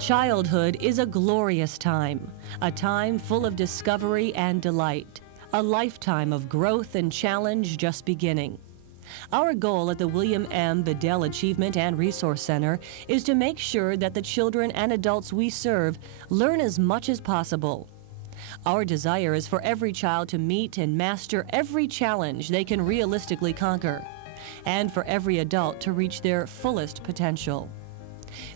Childhood is a glorious time, a time full of discovery and delight, a lifetime of growth and challenge just beginning. Our goal at the William M. Bedell Achievement and Resource Center is to make sure that the children and adults we serve learn as much as possible. Our desire is for every child to meet and master every challenge they can realistically conquer, and for every adult to reach their fullest potential.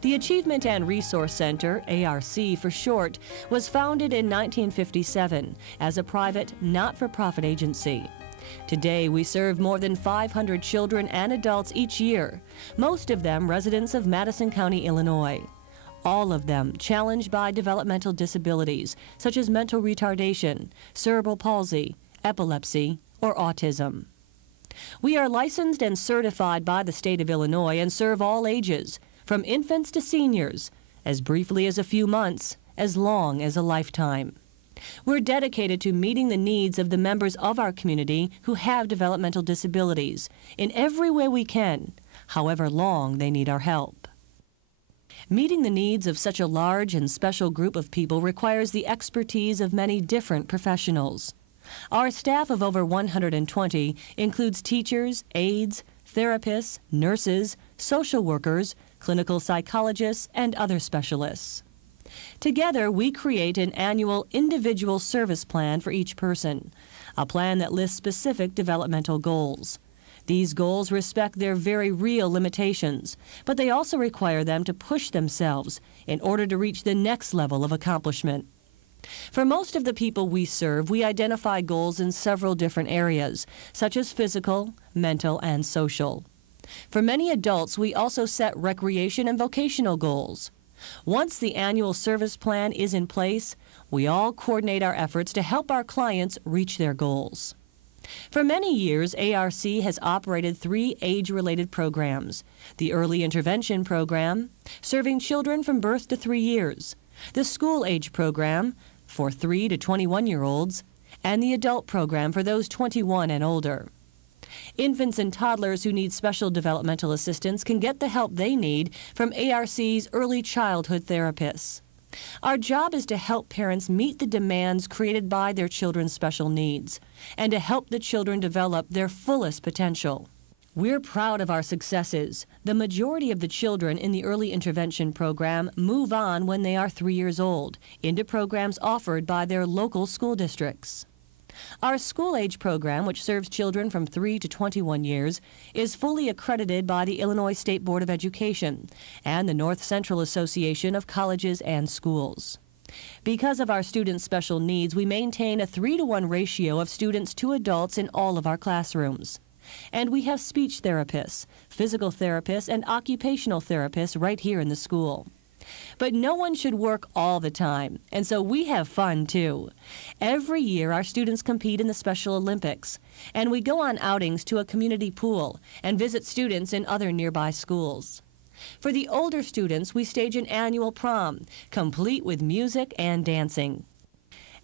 The Achievement and Resource Center, ARC for short, was founded in 1957 as a private, not-for-profit agency. Today, we serve more than 500 children and adults each year, most of them residents of Madison County, Illinois. All of them challenged by developmental disabilities such as mental retardation, cerebral palsy, epilepsy, or autism. We are licensed and certified by the state of Illinois and serve all ages, from infants to seniors, as briefly as a few months, as long as a lifetime. We're dedicated to meeting the needs of the members of our community who have developmental disabilities in every way we can, however long they need our help. Meeting the needs of such a large and special group of people requires the expertise of many different professionals. Our staff of over 120 includes teachers, aides, therapists, nurses, social workers, clinical psychologists, and other specialists. Together, we create an annual individual service plan for each person, a plan that lists specific developmental goals. These goals respect their very real limitations, but they also require them to push themselves in order to reach the next level of accomplishment. For most of the people we serve, we identify goals in several different areas, such as physical, mental, and social. For many adults, we also set recreation and vocational goals. Once the annual service plan is in place, we all coordinate our efforts to help our clients reach their goals. For many years, ARC has operated 3 age-related programs: the Early Intervention Program, serving children from birth to 3 years, the School Age Program, for 3 to 21-year-olds, and the Adult Program for those 21 and older. Infants and toddlers who need special developmental assistance can get the help they need from ARC's early childhood therapists. Our job is to help parents meet the demands created by their children's special needs and to help the children develop their fullest potential. We're proud of our successes. The majority of the children in the Early Intervention Program move on when they are 3 years old into programs offered by their local school districts. Our School Age Program, which serves children from 3 to 21 years, is fully accredited by the Illinois State Board of Education and the North Central Association of Colleges and Schools. Because of our students' special needs, we maintain a 3-to-1 ratio of students to adults in all of our classrooms. And we have speech therapists, physical therapists, and occupational therapists right here in the school. But no one should work all the time, and so we have fun too. Every year our students compete in the Special Olympics, and we go on outings to a community pool and visit students in other nearby schools. For the older students, we stage an annual prom, complete with music and dancing.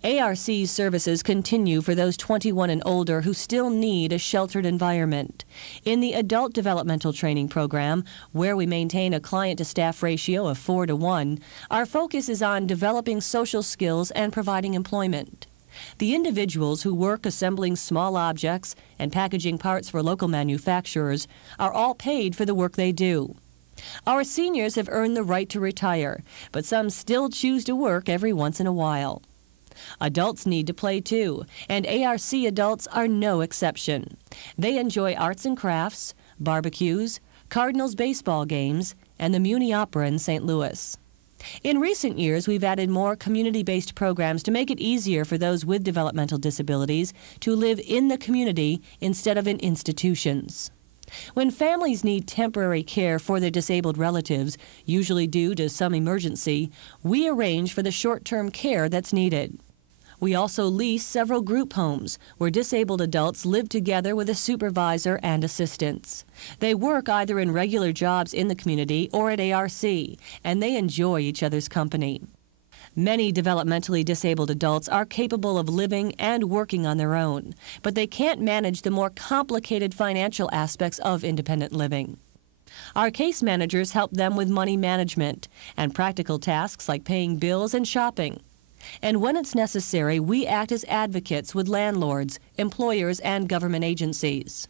ARC's services continue for those 21 and older who still need a sheltered environment. In the Adult Developmental Training Program, where we maintain a client-to-staff ratio of 4 to 1, our focus is on developing social skills and providing employment. The individuals who work assembling small objects and packaging parts for local manufacturers are all paid for the work they do. Our seniors have earned the right to retire, but some still choose to work every once in a while. Adults need to play too, and ARC adults are no exception. They enjoy arts and crafts, barbecues, Cardinals baseball games, and the Muni Opera in St. Louis. In recent years, we've added more community-based programs to make it easier for those with developmental disabilities to live in the community instead of in institutions. When families need temporary care for their disabled relatives, usually due to some emergency, we arrange for the short-term care that's needed. We also lease several group homes where disabled adults live together with a supervisor and assistants. They work either in regular jobs in the community or at ARC, and they enjoy each other's company. Many developmentally disabled adults are capable of living and working on their own, but they can't manage the more complicated financial aspects of independent living. Our case managers help them with money management and practical tasks like paying bills and shopping. And when it's necessary, we act as advocates with landlords, employers, and government agencies.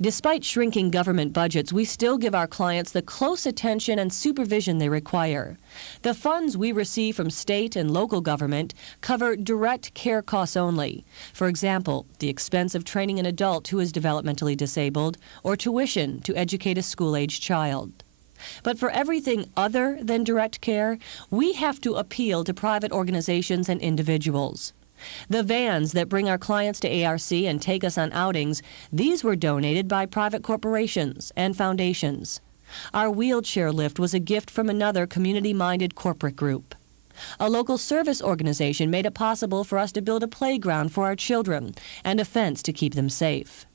Despite shrinking government budgets, we still give our clients the close attention and supervision they require. The funds we receive from state and local government cover direct care costs only. For example, the expense of training an adult who is developmentally disabled or tuition to educate a school-aged child. But for everything other than direct care, we have to appeal to private organizations and individuals. The vans that bring our clients to ARC and take us on outings, these were donated by private corporations and foundations. Our wheelchair lift was a gift from another community-minded corporate group. A local service organization made it possible for us to build a playground for our children and a fence to keep them safe.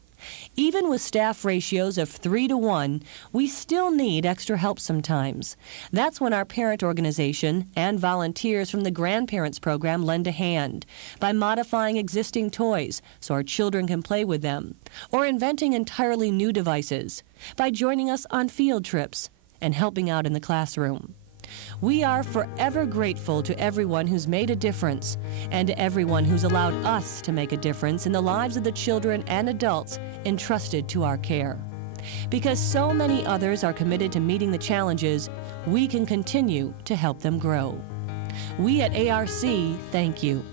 Even with staff ratios of 3-to-1, we still need extra help sometimes. That's when our parent organization and volunteers from the Grandparents Program lend a hand by modifying existing toys so our children can play with them, or inventing entirely new devices, by joining us on field trips and helping out in the classroom. We are forever grateful to everyone who's made a difference and to everyone who's allowed us to make a difference in the lives of the children and adults entrusted to our care. Because so many others are committed to meeting the challenges, we can continue to help them grow. We at ARC thank you.